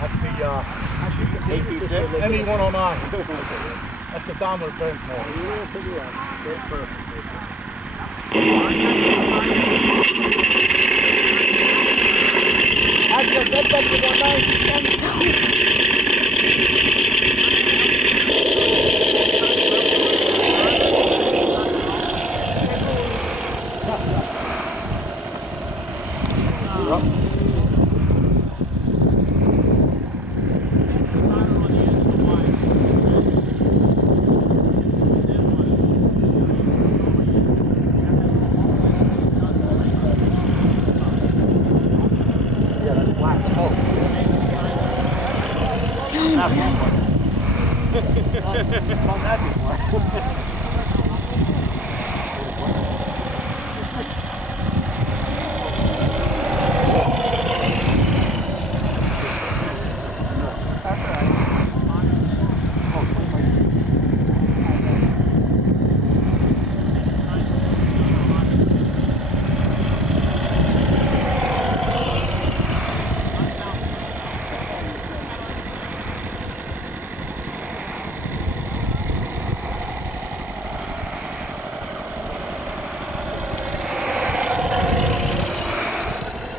That's the ME-109. That's the Daimler Benz model.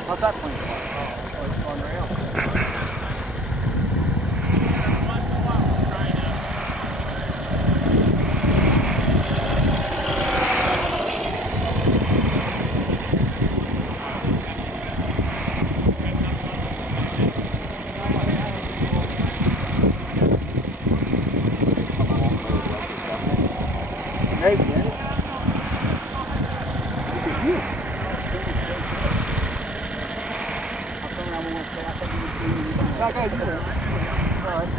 How's that plane fly? Oh, it's unreal. Maybe, look at you. That guy's there. All right.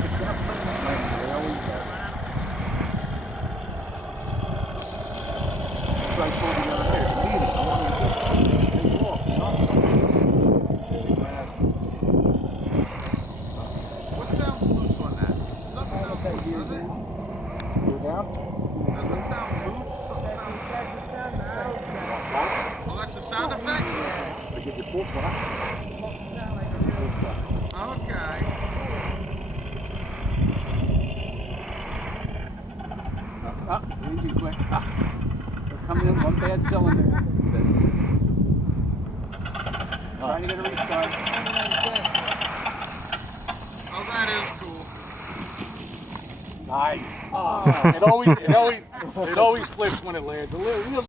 So I told you the other day, meeting. I want to walk. What sounds loose on that? Doesn't sound loose, does it? Go down. Doesn't sound loose. Oh, that's the sound effect? I give you 4 o'clock. Okay. Easy, quick. They're coming in one bad cylinder. Trying to get a restart. Oh, that is cool. Nice. Oh. It always flips when it lands. A little